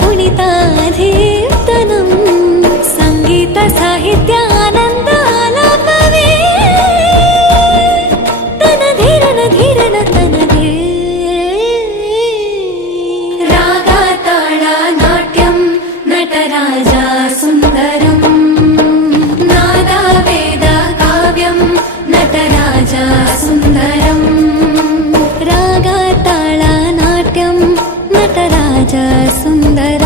पुनिताधीर्तनं संगीत साहित्यानन्दालापवे तनधीरन धीरन तनधे रागाताळा नाट्यं नटराजा सुन्दरं नादा वेद काव्यं नटराजा सुन्दरं रागाताळा नाट्यं नटराजा सुन्दरम्